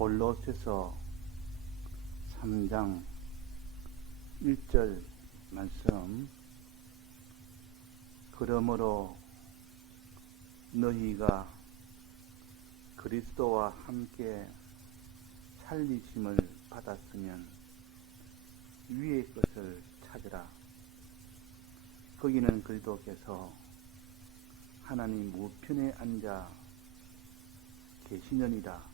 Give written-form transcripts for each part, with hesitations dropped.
골로새서 3장 1절 말씀. 그러므로 너희가 그리스도와 함께 살리심을 받았으면 위의 것을 찾으라. 거기는 그리스도께서 하나님 우편에 앉아 계시느니라.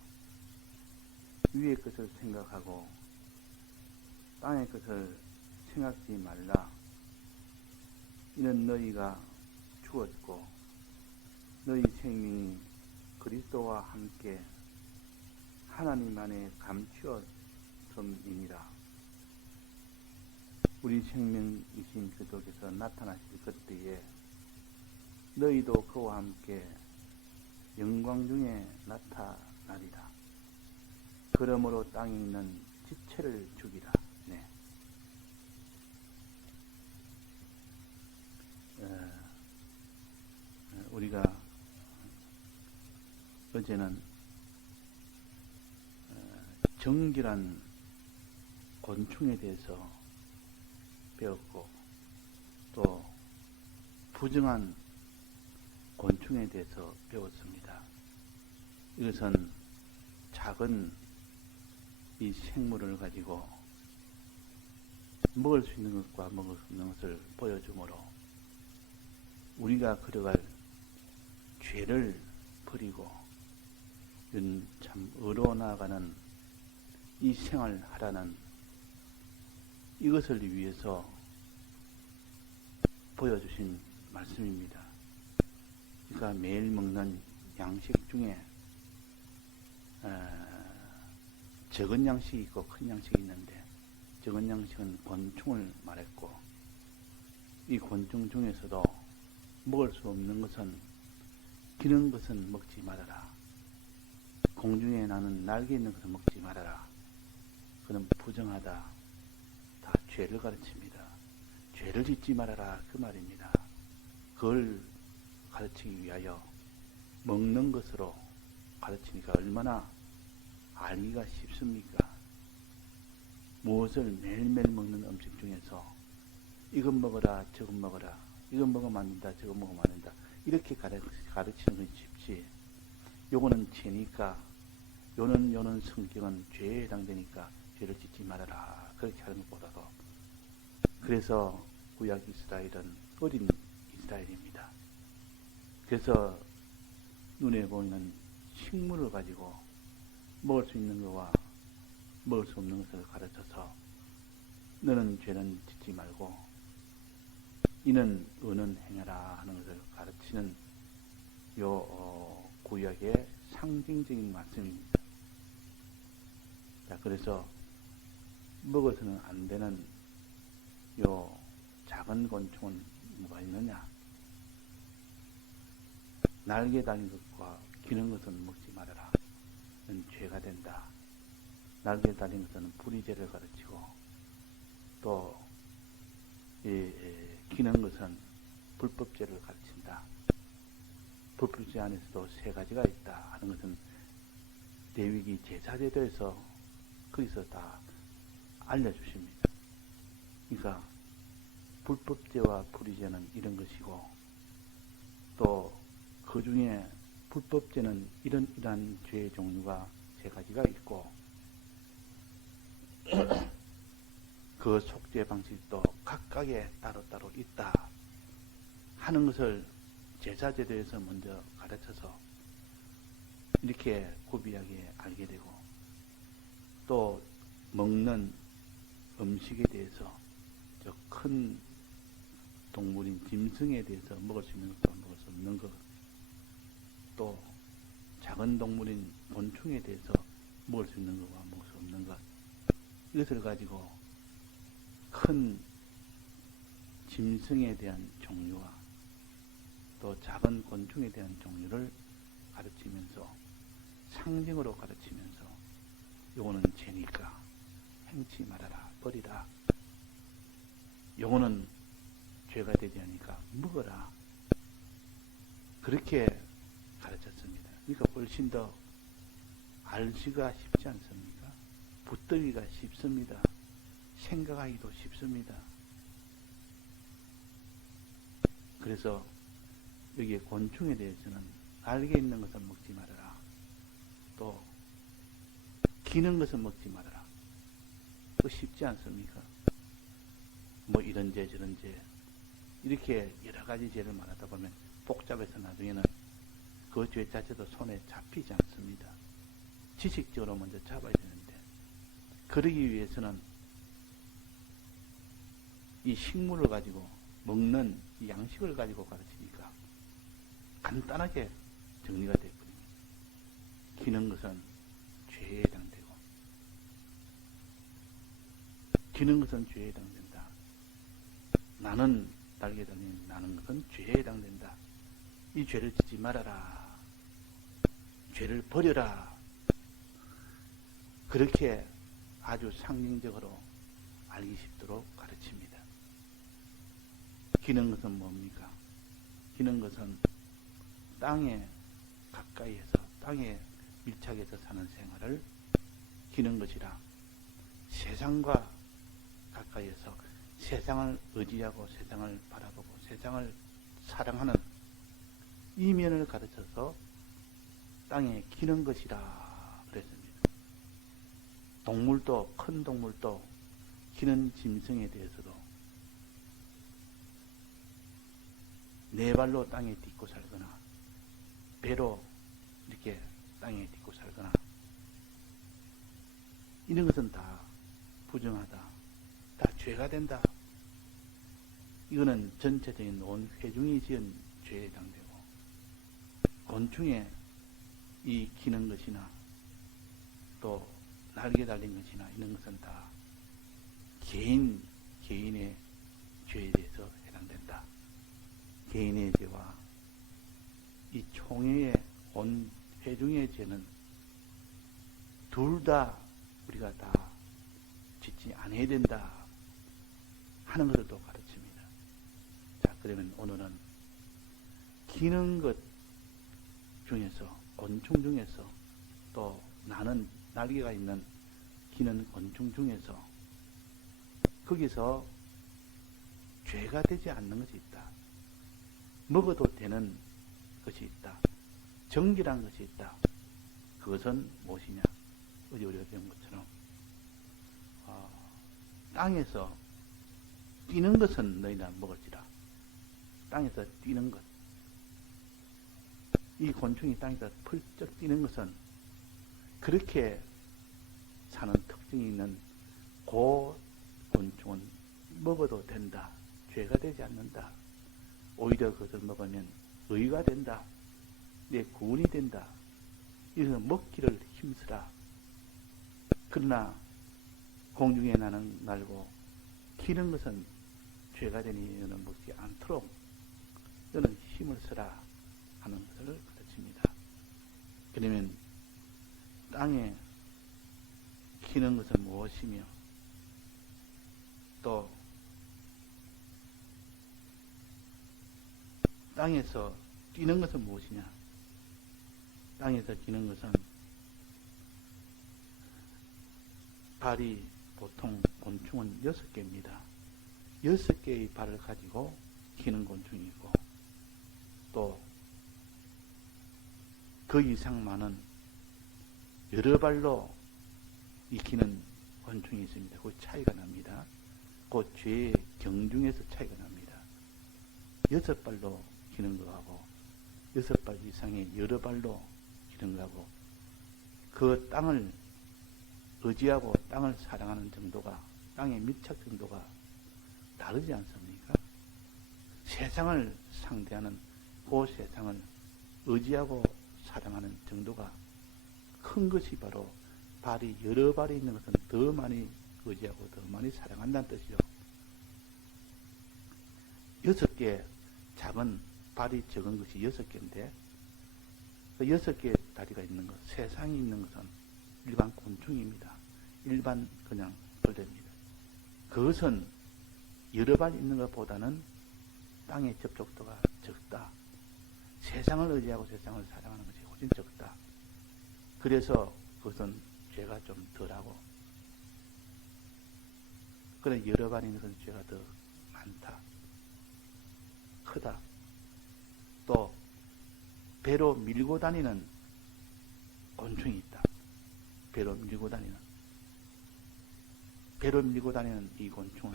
위의 것을 생각하고 땅의 것을 생각지 말라. 이는 너희가 죽었고 너희 생명이 그리스도와 함께 하나님 안에 감추어짐이니라. 우리 생명이신 그리스도께서 나타나실 그때에 너희도 그와 함께 영광 중에 나타나리라. 그러므로 땅에 있는 지체를 죽이라. 네. 우리가 어제는 정결한 곤충에 대해서 배웠고, 또 부정한 곤충에 대해서 배웠습니다. 이것은 작은 이 생물을 가지고 먹을 수 있는 것과 먹을 수 없는 것을 보여주므로 우리가 걸어갈 죄를 버리고 참 의로 나아가는 이 생활하라는 이것을 위해서 보여주신 말씀입니다. 그러니까 매일 먹는 양식 중에 적은 양식이 있고 큰 양식이 있는데, 적은 양식은 곤충을 말했고, 이 곤충 중에서도 먹을 수 없는 것은, 기는 것은 먹지 말아라. 공중에 나는 날개 있는 것은 먹지 말아라. 그는 부정하다. 다 죄를 가르칩니다. 죄를 짓지 말아라, 그 말입니다. 그걸 가르치기 위하여 먹는 것으로 가르치니까 얼마나 알기가 쉽습니까? 무엇을 매일매일 먹는 음식 중에서 이건 먹어라, 저건 먹어라, 이건 먹으면 안 된다, 저건 먹으면 안 된다, 이렇게 가르치는 건 쉽지. 요거는 죄니까, 요는 성격은 죄에 해당되니까 죄를 짓지 말아라, 그렇게 하는 것보다도. 그래서 구약 이스라엘은 어린 이스라엘입니다. 그래서 눈에 보이는 식물을 가지고 먹을 수 있는 것과 먹을 수 없는 것을 가르쳐서 너는 죄는 짓지 말고 이는 의는 행하라 하는 것을 가르치는 요 구약의 상징적인 말씀입니다. 자, 그래서 먹어서는 안 되는 요 작은 곤충은 뭐가 있느냐? 날개 달린 것과 기는 것은 먹지 말아라. 는 죄가 된다. 날개 달린 것은 불의죄를 가르치고, 또 기는 것은 불법죄를 가르친다. 불법죄 안에서도 세 가지가 있다 하는 것은 레위기 제사제도에서 거기서 다 알려주십니다. 그러니까 불법죄와 불의죄는 이런 것이고, 또 그 중에 불법죄는 이러한 죄의 종류가 세 가지가 있고, 그 속죄 방식도 각각에 따로따로 있다 하는 것을 제사제도에서 먼저 가르쳐서 이렇게 구비하게 알게 되고, 또 먹는 음식에 대해서 저 큰 동물인 짐승에 대해서 먹을 수 있는 것과 먹을 수 없는 것, 또 작은 동물인 곤충에 대해서 먹을 수 있는 것과 먹을 수 없는 것, 이것을 가지고 큰 짐승에 대한 종류와 또 작은 곤충에 대한 종류를 가르치면서, 상징으로 가르치면서, 요거는 죄니까 행치 말아라, 버리라. 요거는 죄가 되지 않으니까 먹어라. 그렇게 가르쳤습니다. 그러니까 훨씬 더 알기가 쉽지 않습니까? 붙들기가 쉽습니다. 생각하기도 쉽습니다. 그래서 여기에 곤충에 대해서는 날개 있는 것을 먹지 말아라. 또 기는 것을 먹지 말아라. 또 쉽지 않습니까? 뭐 이런 죄 저런 죄 이렇게 여러 가지 죄를 말하다 보면 복잡해서 나중에는 그 죄 자체도 손에 잡히지 않습니다. 지식적으로 먼저 잡아야 되는데 그러기 위해서는 이 식물을 가지고 먹는 이 양식을 가지고 가르치니까 간단하게 정리가 되거든요. 기는 것은 죄에 해당되고 기는 것은 죄에 해당된다. 나는 날개 달린 나는 것은 죄에 해당된다. 이 죄를 짓지 말아라. 죄를 버려라. 그렇게 아주 상징적으로 알기 쉽도록 가르칩니다. 기는 것은 뭡니까? 기는 것은 땅에 가까이에서 땅에 밀착해서 사는 생활을 기는 것이라 세상과 가까이에서 세상을 의지하고 세상을 바라보고 세상을 사랑하는 이면을 가르쳐서 땅에 기는 것이라 그랬습니다. 동물도 큰 동물도 기는 짐승에 대해서도 네 발로 땅에 딛고 살거나 배로 이렇게 땅에 딛고 살거나 이런 것은 다 부정하다. 다 죄가 된다. 이거는 전체적인 온 회중이 지은 죄에 해당되고 곤충에 이 기는 것이나 또 날개 달린 것이나 이런 것은 다 개인의 죄에 대해서 해당된다. 개인의 죄와 이 총회의 온 회중의 죄는 둘 다 우리가 다 짓지 않아야 된다 하는 것을 또 가르칩니다. 자, 그러면 오늘은 기는 것 중에서 곤충 중에서 또 나는 날개가 있는 기는 곤충 중에서 거기서 죄가 되지 않는 것이 있다. 먹어도 되는 것이 있다. 정결한 것이 있다. 그것은 무엇이냐? 어제 우리가 배운 것처럼 땅에서 뛰는 것은 너희나 먹을지라. 땅에서 뛰는 것. 이 곤충이 땅에서 펄쩍 뛰는 것은 그렇게 사는 특징이 있는 그 곤충은 먹어도 된다. 죄가 되지 않는다. 오히려 그것을 먹으면 의가 된다. 내 구원이 된다. 이래서 먹기를 힘쓰라. 그러나 공중에 나는 날고 기는 것은 죄가 되니 너는 먹지 않도록 너는 힘을 쓰라 하는 것을 가르칩니다. 그러면 땅에 기는 것은 무엇이며 또 땅에서 뛰는 것은 무엇이냐? 땅에서 기는 것은 발이 보통 곤충은 6개입니다. 6개의 발을 가지고 기는 곤충이 있고 또 그 이상 많은 여러 발로 익히는 곤충이 있습니다. 그 차이가 납니다. 그 죄의 경중에서 차이가 납니다. 6발로 기는 거하고 6발 이상의 여러 발로 기는 거하고 그 땅을 의지하고 땅을 사랑하는 정도가 땅의 밀착 정도가 다르지 않습니까? 세상을 상대하는 그 세상을 의지하고 사랑하는 정도가 큰 것이 바로 발이 여러 발이 있는 것은 더 많이 의지하고 더 많이 사랑한다는 뜻이죠. 6개 작은 발이 적은 것이 6개인데 그 6개의 다리가 있는 것, 세상에 있는 것은 일반 곤충입니다. 일반 그냥 벌레입니다. 그것은 여러 발 있는 것보다는 땅의 접촉도가 적다. 세상을 의지하고 세상을 사랑하는 것이 훨씬 적다. 그래서 그것은 죄가 좀 덜하고, 그래 여러 발 있는 것은 죄가 더 많다, 크다. 또 배로 밀고 다니는 곤충이 있다. 배로 밀고 다니는 이 곤충은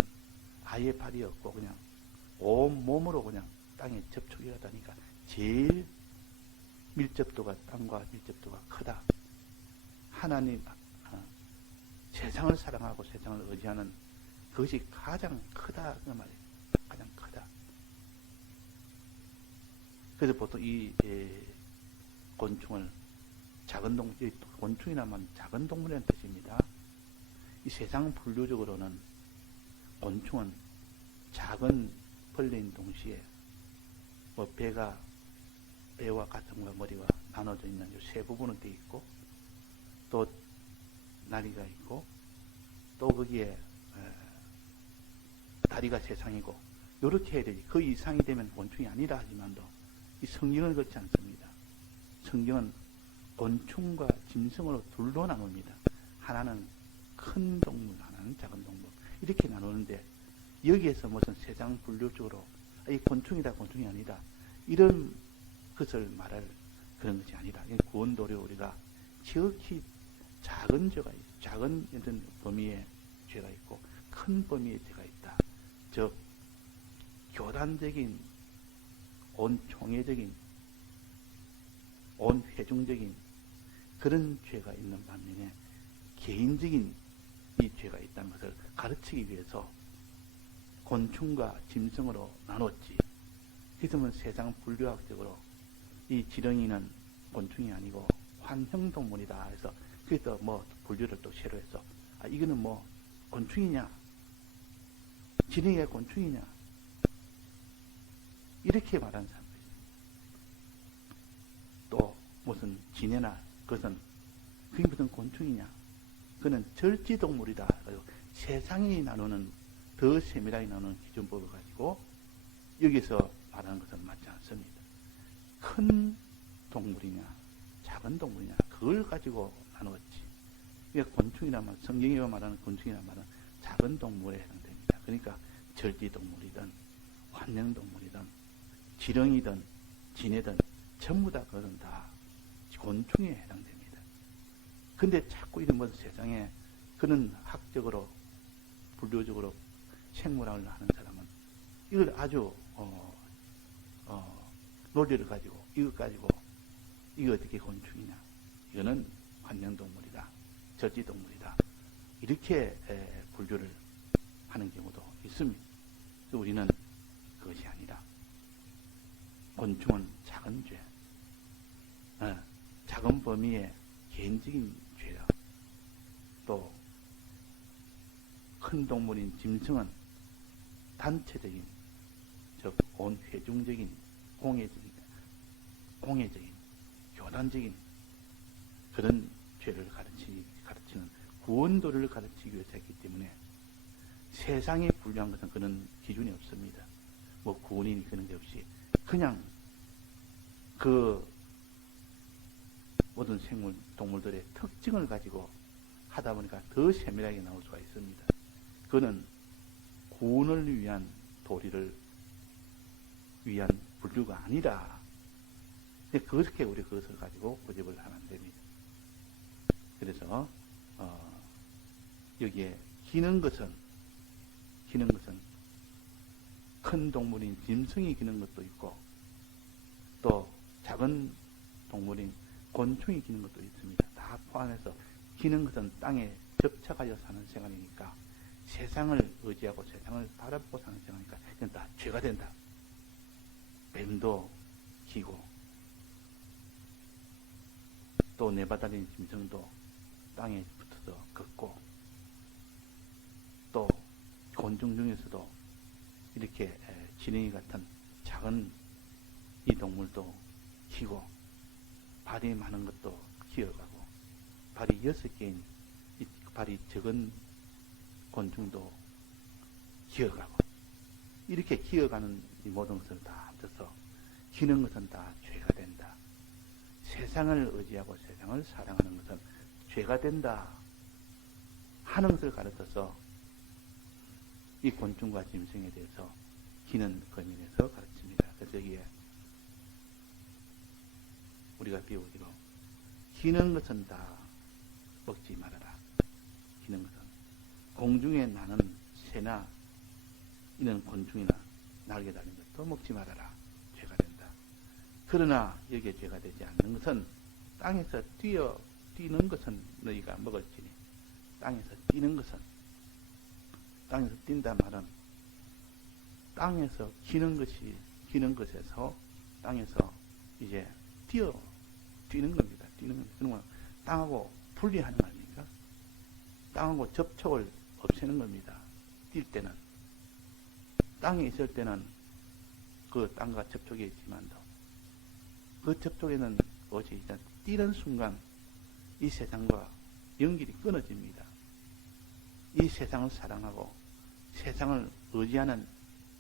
아예 발이 없고 그냥 온 몸으로 그냥 땅에 접촉이 하다니까 제일 밀접도가, 땅과 밀접도가 크다. 하나님, 세상을 사랑하고 세상을 의지하는 그것이 가장 크다, 그 말이에요. 가장 크다. 그래서 보통 이 곤충을 작은 동물, 곤충이라면 작은 동물이라는 뜻입니다. 이 세상 분류적으로는 곤충은 작은 벌레인 동시에 뭐 배와 가슴과 머리가 나눠져 있는 이 세 부분으로 되어 있고, 또 다리가 있고, 또 거기에 다리가 세상이고, 이렇게 해야 되지. 그 이상이 되면 곤충이 아니라 하지만도 이 성경은 그렇지 않습니다. 성경은 곤충과 짐승으로 둘로 나눕니다. 하나는 큰 동물, 하나는 작은 동물, 이렇게 나누는데, 여기에서 무슨 세상 분류적으로 이 곤충이다, 곤충이 아니다, 이런 것을 말할 그런 것이 아니라, 구원도로 우리가 지극히 작은 죄가 있고, 작은 어떤 범위의 죄가 있고 큰 범위의 죄가 있다. 즉 교단적인, 온총회적인, 온회중적인 그런 죄가 있는 반면에 개인적인 이 죄가 있다는 것을 가르치기 위해서 곤충과 짐승으로 나눴지. 그래서 세상 분류학적으로 이 지렁이는 곤충이 아니고 환형동물이다 해서, 그래서 뭐 분류를 또 새로 해서, 이거는 뭐 곤충이냐, 지렁이가 곤충이냐, 이렇게 말하는 사람들이 있습니다. 또 무슨 지네나, 그것은 그게 무슨 곤충이냐, 그는 절지동물이다. 세상이 나누는, 더 세밀하게 나누는 기준법을 가지고 여기서 말하는 것은 맞지 않습니다. 큰 동물이냐 작은 동물이냐, 그걸 가지고 나누었지. 그러니까 곤충이란, 성경이 말하는 곤충이란 말은 작은 동물에 해당됩니다. 그러니까 절지동물이든 환영동물이든 지렁이든 지네든 전부 다 그것은 다 곤충에 해당됩니다. 근데 자꾸 이런 것은 세상에 그런 학적으로 분류적으로 생물학을 하는 사람은 이걸 아주 논리를 가지고, 이것 가지고 이거 어떻게 곤충이냐, 이거는 환영동물이다, 절지동물이다, 이렇게 분류를 하는 경우도 있습니다. 우리는 그것이 아니라 곤충은 작은 죄, 작은 범위의 개인적인 죄다. 또 큰 동물인 짐승은 단체적인, 즉 온회중적인, 공회적인, 교단적인 그런 죄를 가르치는 구원도를 가르치기 위해서 했기 때문에 세상에 분류한 것은 그런 기준이 없습니다. 뭐 구원이니 그런 게 없이 그냥 그 모든 생물, 동물들의 특징을 가지고 하다 보니까 더 세밀하게 나올 수가 있습니다. 그거는 구원을 위한 도리를 위한 분류가 아니라, 그렇게 우리 그것을 가지고 고집을 하면 안 됩니다. 그래서 여기에 기는 것은 큰 동물인 짐승이 기는 것도 있고, 또 작은 동물인 곤충이 기는 것도 있습니다. 다 포함해서 기는 것은 땅에 접착하여 사는 생활이니까, 세상을 의지하고 세상을 바라보고 사는 생활이니까 이건 다 죄가 된다. 뱀도 기고, 또 네바다린 짐승도 땅에 붙어서 걷고, 또 곤충 중에서도 이렇게 지렁이 같은 작은 이 동물도 기고, 발이 많은 것도 기어가고, 발이 6개인 이 발이 적은 곤충도 기어가고, 이렇게 기어가는 이 모든 것을 다 합쳐서 기는 것은 다 죄가 된다. 세상을 의지하고 세상을 사랑하는 것은 죄가 된다 하는 것을 가르쳐서 이 곤충과 짐승에 대해서 기는 거민에서 가르칩니다. 그래서 여기에 우리가 배우기로 기는 것은 다 먹지 말아라. 기는 것은 공중에 나는 새나 이는 곤충이나 날개 달린 것도 먹지 말아라. 죄가 된다. 그러나 여기에 죄가 되지 않는 것은 땅에서 뛰는 것은 너희가 먹을지니 땅에서 뛰는 것은 땅에서 뛴단 말은 땅에서 기는 것에서 땅에서 이제 뛰는 겁니다. 뛰는 겁니다. 그러면 땅하고 분리하는 거 아닙니까? 땅하고 접촉을 없애는 겁니다. 뛸 때는. 땅에 있을 때는 그 땅과 접촉이 있지만도 그 접촉에는 뭐지? 일단 뛰는 순간 이 세상과 연결이 끊어집니다. 이 세상을 사랑하고 세상을 의지하는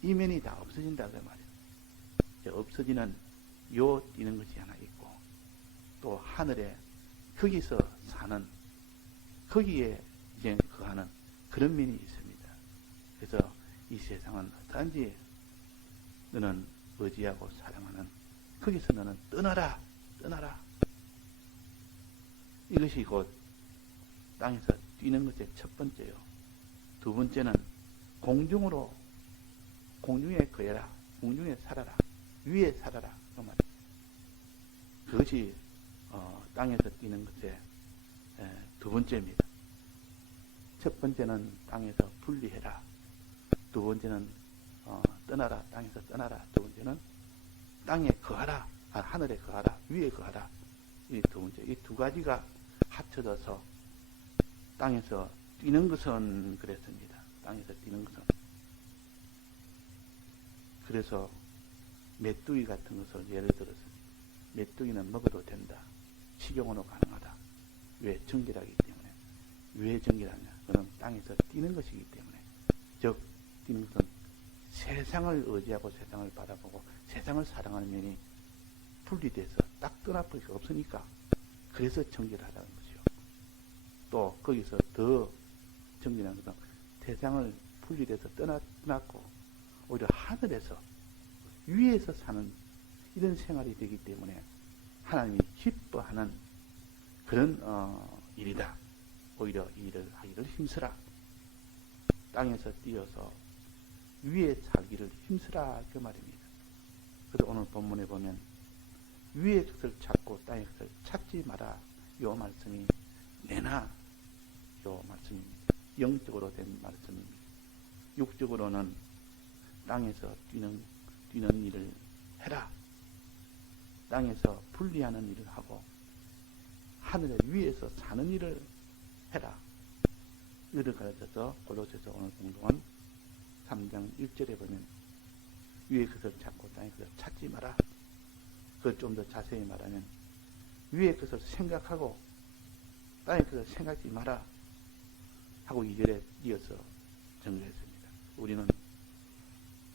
이면이 다 없어진다 그 말이에요. 없어지는 요 뛰는 것이 하나 있고 또 하늘에 거기서 사는 거기에 이제 거하는 그런 면이 있습니다. 그래서 이 세상은 단지 너는 의지하고 사랑하는 거기서 너는 떠나라. 이것이 곧 땅에서 뛰는 것의 첫 번째요. 두 번째는 공중에 거해라. 공중에 살아라. 위에 살아라. 그 말이에요. 그것이 땅에서 뛰는 것의 두 번째입니다. 첫 번째는 땅에서 분리해라. 두 번째는 떠나라. 땅에서 떠나라. 두 번째는 땅에 거하라. 하늘에 거하라. 위에 거하라. 이 두 번째. 이 두 가지가 합쳐져서 땅에서 뛰는 것은 그랬습니다. 땅에서 뛰는 것은. 그래서 메뚜기 같은 것을 예를 들어서 메뚜기는 먹어도 된다. 식용으로 가능하다. 왜? 정결하기 때문에. 왜 정결하냐? 그는 땅에서 뛰는 것이기 때문에. 즉 뛰는 것은 세상을 의지하고 세상을 바라보고 세상을 사랑하는 면이 분리돼서 딱 떠나버릴 수 없으니까 그래서 정결하다는 것이요. 또 거기서 더 정결한 것은 세상을 분리돼서 떠났고 오히려 하늘에서 위에서 사는 이런 생활이 되기 때문에 하나님이 기뻐하는 그런 일이다. 오히려 이 일을 하기를 힘쓰라. 땅에서 뛰어서 위에 살기를 힘쓰라 그 말입니다. 그래서 오늘 본문에 보면 위의 것을 찾고 땅의 것을 찾지 마라. 요 말씀이 내나 요 말씀입니다. 영적으로 된 말씀입니다. 육적으로는 땅에서 뛰는 일을 해라. 땅에서 분리하는 일을 하고 하늘의 위에서 사는 일을 해라. 이를 가르쳐서 골로새서 오늘 공동은 3장 1절에 보면 위의 것을 찾고 땅의 것을 찾지 마라. 그걸 좀 더 자세히 말하면 위의 것을 생각하고 땅의 것을 생각하지 마라 하고 2절에 이어서 정리했습니다. 우리는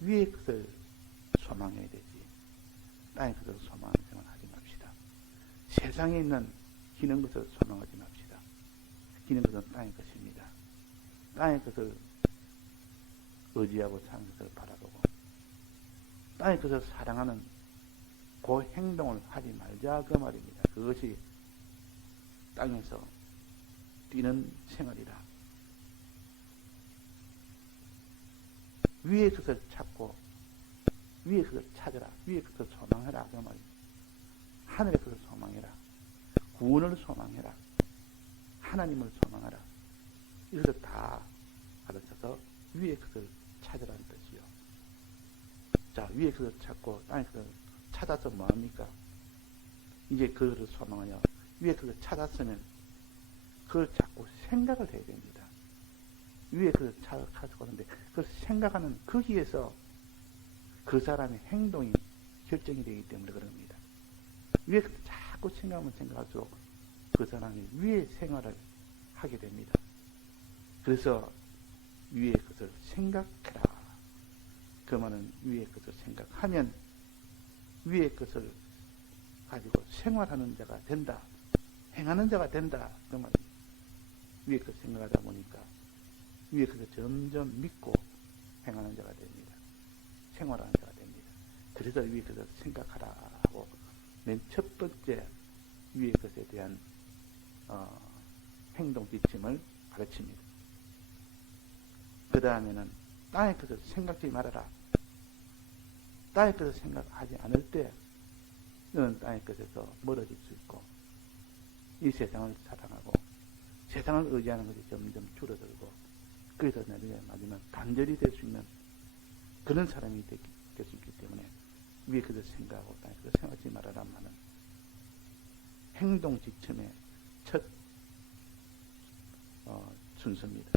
위의 것을 소망해야 되지 땅의 것을 소망하는 생활을 하지 맙시다. 세상에 있는 기는 것을 소망하지 맙시다. 기는 것은 땅의 것입니다. 땅의 것을 의지하고 사는 것을 바라보고 땅의 것을 사랑하는 그 행동을 하지 말자 그 말입니다. 그것이 땅에서 뛰는 생활이라. 위의 것을 찾고 위의 것을 찾으라. 위의 것을 소망해라 그 말입니다. 하늘의 것을 소망해라. 구원을 소망해라. 하나님을 소망하라. 이것을 다 가르쳐서 위의 것을 찾으라는 뜻이요. 자, 위의 것을 찾고 땅의 것을 찾아서 뭐합니까? 이제 그것을 소망하여 위의 것을 찾았으면 그걸 자꾸 생각을 해야 됩니다. 위에 그걸 찾고 하는데 그걸 생각하는 거기에서 그 사람의 행동이 결정이 되기 때문에 그럽니다. 위에 자꾸 생각하면 생각할수록 그 사람이 위의 생활을 하게 됩니다. 그래서 위의 것을 생각해라. 그 말은 위의 것을 생각하면 위의 것을 가지고 생활하는 자가 된다. 행하는 자가 된다. 그 말입니다. 위에 그 생각하다 보니까 위에 그서 점점 믿고 행하는 자가 됩니다. 생활하는 자가 됩니다. 그래서 위에 그서 생각하라 하고 맨 첫 번째 위에 것에 대한 행동 지침을 가르칩니다. 그 다음에는 땅의 것을 생각지 말아라. 땅의 것을 생각하지 않을 때 너는 땅의 것에서 멀어질 수 있고 이 세상을 사랑하고 세상을 의지하는 것이 점점 줄어들고 그래서 나중에 마지막 단절이 될 수 있는 그런 사람이 될 수 있기 때문에 위에 것을 생각하고 땅의 것을 생각하지 말아라 하는 행동 지침의 첫 순서입니다.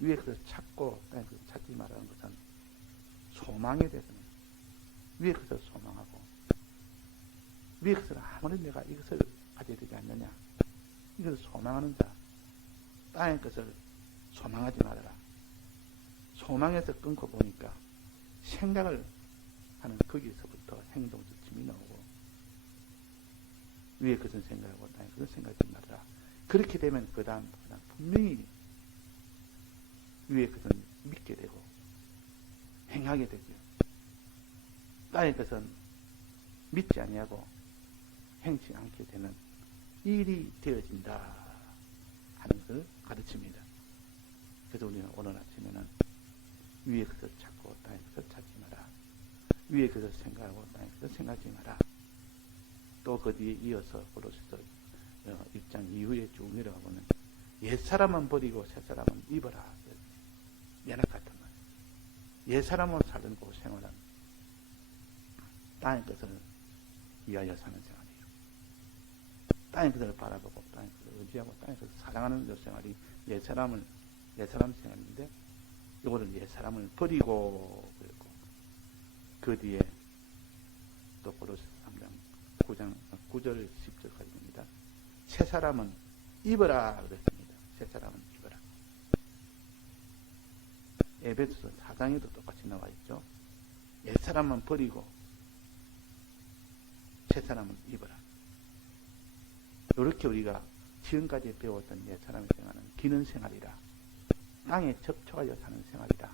위에 것을 찾고 땅의 것을 찾지 말라는 것은 소망에 대해서는 위에 것을 소망하고 위에 것을 아무리 내가 이것을 가져야 되지 않느냐 이것을 소망하는 자 땅의 것을 소망하지 말아라. 소망에서 끊고 보니까 생각을 하는 거기서부터 행동 지침이 나오고 위에 것은 생각하고 땅의 것은 생각하지 말아라. 그렇게 되면 그 다음 분명히 위에 것은 믿게 되고 행하게 되죠. 땅의 것은 믿지 아니하고 행치 않게 되는 일이 되어진다 하는 것을 가르칩니다. 그래서 우리는 오늘 아침에는 위에 것을 찾고 땅의 것을 찾지 마라. 위에 것을 생각하고 땅의 것을 생각하지 마라. 또 그 뒤에 이어서 고로새서 1장 이후에 쭉 내려가고는 옛사람은 버리고 새사람은 입어라. 면학 같은 말. 옛사람은 살고 생활한 땅의 것을 위하여 사는 생활이에요. 땅의 것을 바라보고 땅의 것을 의지하고 땅의 것을 사랑하는 그 생활이 옛사람 생활인데 이거를 옛사람을 버리고 그랬고 그 뒤에 또 고로새 3장 9절 10절까지 됩니다. 새 사람은 입어라 그랬습니다. 새 사람은 입어라. 에베소서 4장에도 똑같이 나와 있죠. 옛 사람은 버리고 새 사람은 입어라. 이렇게 우리가 지금까지 배웠던 옛 사람의 생활은 기는 생활이라. 땅에 접촉하여 사는 생활이라.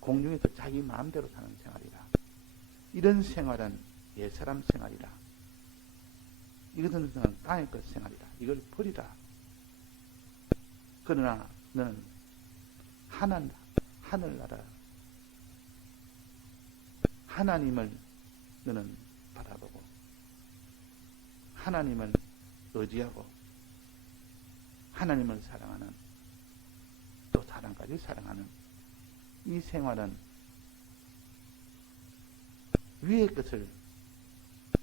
공중에서 자기 마음대로 사는 생활이라. 이런 생활은 옛 사람 생활이라. 이것은 땅의 것 생활이라. 이걸 버리라. 그러나 너는 하늘나라 하나님을 너는 바라보고 하나님을 의지하고 하나님을 사랑하는 또 사람까지 사랑하는 이 생활은 위의 것을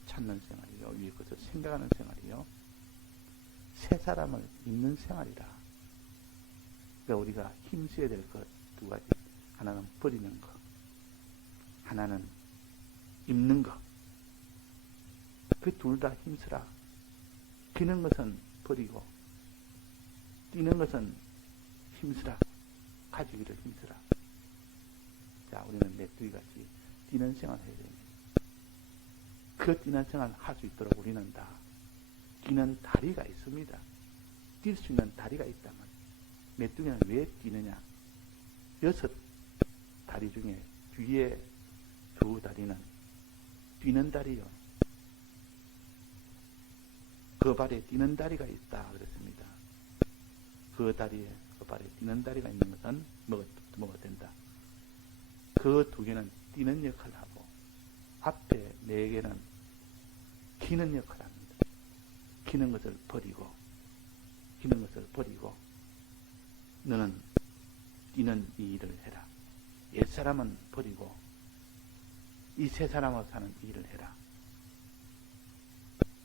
찾는 생활이요. 위의 것을 생각하는 생활이요. 새 사람을 입는 생활이라. 그러니까 우리가 힘써야 될 것 두 가지. 하나는 버리는 것. 하나는 입는 것. 그 둘 다 힘쓰라. 기는 것은 버리고 뛰는 것은 힘쓰라. 가지기를 힘쓰라. 자, 우리는 메뚜기같이 뛰는 생활을 해야 됩니다. 그 뛰는 생활을 할 수 있도록 우리는 다 뛰는 다리가 있습니다. 뛸 수 있는 다리가 있다면 메뚜기는 왜 뛰느냐? 6 다리 중에 뒤에 2 다리는 뛰는 다리요. 그 발에 뛰는 다리가 있다 그랬습니다. 그 발에 뛰는 다리가 있는 것은 먹어도 된다. 그 2개는 뛰는 역할을 하고 앞에 4개는 기는 역할을 합니다. 기는 것을 버리고 너는 뛰는 이 일을 해라. 옛사람은 버리고 이 새 사람으로 사는 이 일을 해라.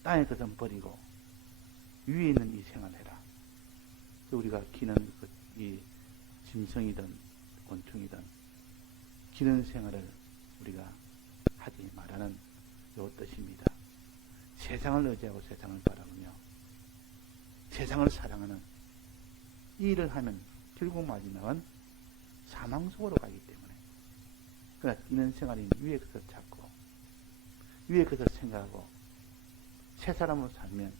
땅의 것은 버리고 위에 있는 이 생활을 해라. 우리가 기는 이 짐승이든 곤충이든 기는 생활을 우리가 하지 말라는 요 뜻입니다. 세상을 의지하고 세상을 바라보며 세상을 사랑하는 이 일을 하면 결국 마지막은 사망 속으로 가기 때문에 그러나 뛰는 생활인 위에 것을 찾고 위에 것을 생각하고 새 사람으로 살면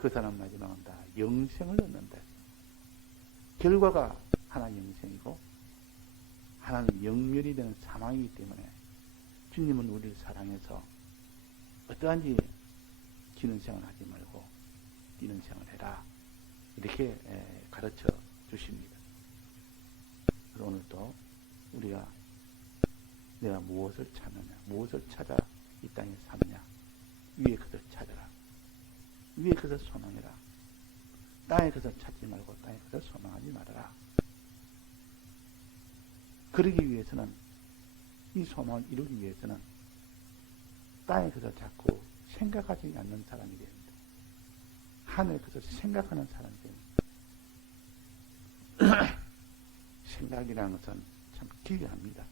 그 사람 마지막은 다 영생을 얻는다. 결과가 하나는 영생이고 하나는 영멸이 되는 사망이기 때문에 주님은 우리를 사랑해서 어떠한지 기는 생을 하지 말고 뛰는 생을 해라. 이렇게 가르쳐 주십니다. 그래서 오늘도 우리가 내가 무엇을 찾느냐, 무엇을 찾아 이 땅에 사느냐, 위에 것을 찾아라. 위에 것을 소망해라. 땅에 것을 찾지 말고 땅에 것을 소망하지 말아라. 그러기 위해서는, 이 소망을 이루기 위해서는 땅에 것을 자꾸 생각하지 않는 사람이 됩니다. 하늘에 것을 생각하는 사람이 됩니다. 생각이라는 것은 참 기이합니다.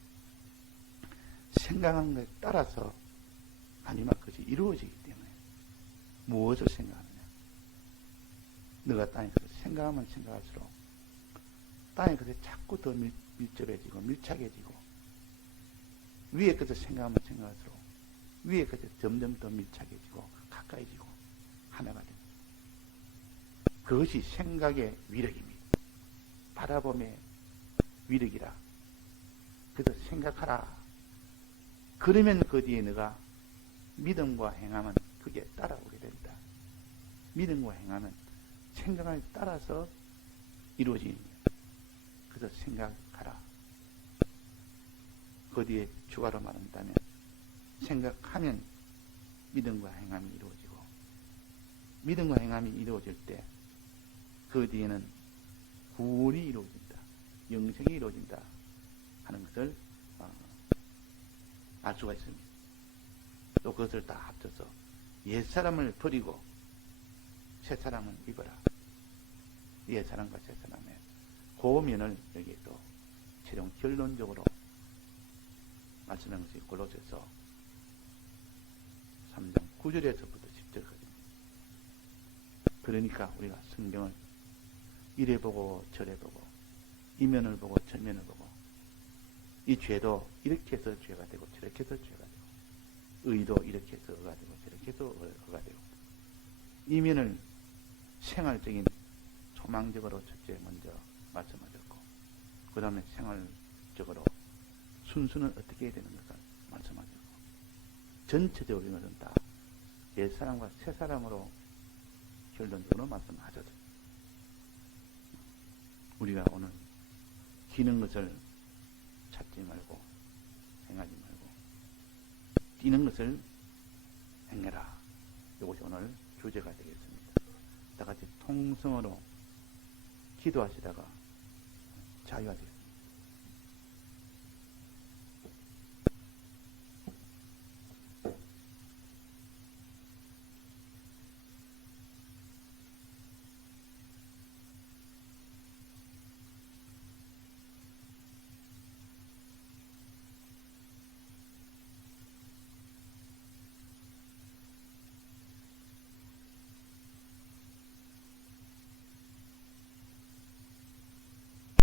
생각하는 것에 따라서 아니면 그것이 이루어지기 때문에 무엇을 생각하느냐. 너가 땅에 것을 생각하면 생각할수록 땅에 것에 자꾸 더 밀접해지고 밀착해지고 위에 것을 생각하면 생각할수록 위에 것에 점점 더 밀착해지고 가까이지고 하나가 됩니다. 그것이 생각의 위력입니다. 바라봄의 위력이라. 그래서 생각하라. 그러면 그 뒤에 너가 믿음과 행하면 그게 따라오게 된다. 믿음과 행하면 생각을 따라서 이루어집니다. 그래서 생각하라. 그 뒤에 추가로 말한다면 생각하면 믿음과 행함이 이루어지고 믿음과 행함이 이루어질 때 그 뒤에는 구원이 이루어진다. 영생이 이루어진다 하는 것을 알 수가 있습니다. 또 그것을 다 합쳐서 옛사람을 버리고 새사람을 입어라. 옛사람과 새사람의 고면을 여기에 또 최종 결론적으로 말씀한 것이 골로새서 3장 9절에서부터 10절까지. 그러니까 우리가 성경을 이래 보고 저래 보고 이면을 보고 전면을 보고 이 죄도 이렇게 해서 죄가 되고 저렇게 해서 죄가 되고 의도 이렇게 해서 의가 되고 저렇게 해서 의가 되고 이면을 생활적인 소망적으로 첫째 먼저 말씀하셨고 그 다음에 생활적으로 순수는 어떻게 해야 되는 것을 말씀하셨고 전체적으로 이것은 다 옛사람과 새사람으로 결론적으로 말씀하셨습니다. 우리가 오늘 기는 것을 찾지 말고 행하지 말고 뛰는 것을 행해라. 이것이 오늘 주제가 되겠습니다. 다 같이 통성으로 기도하시다가 자유하세요.